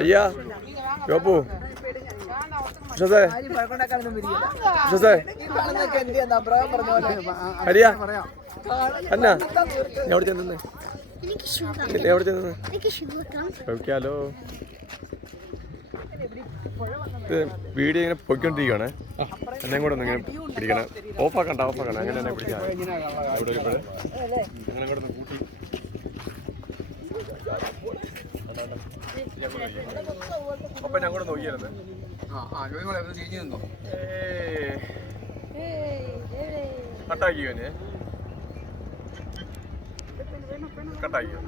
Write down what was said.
അയ്യാ യോപ്പു ഷസേ ഷസേ ഹരിയാ എന്നാ ഞാൻ എവിടെ ചെന്നു എവിടെ ചെന്നു കഴിക്കാലോ. വീഡിയോ ഇങ്ങനെ പൊയ്ക്കൊണ്ടിരിക്കുകയാണ്. എന്നെ കൂടെ ഒന്ന് ഇങ്ങനെ പിടിക്കണം. ഓഫാക്കണ്ട അങ്ങനെ എന്നെ പിടിക്കാം. എവിടെ അങ്ങനെ കൂടെ ഒന്ന് കൂട്ടി അപ്പൊ ഞാൻ കൂടെ നോക്കിയായിരുന്നു. കട്ടാക്കിയോ കട്ടാക്കിയോ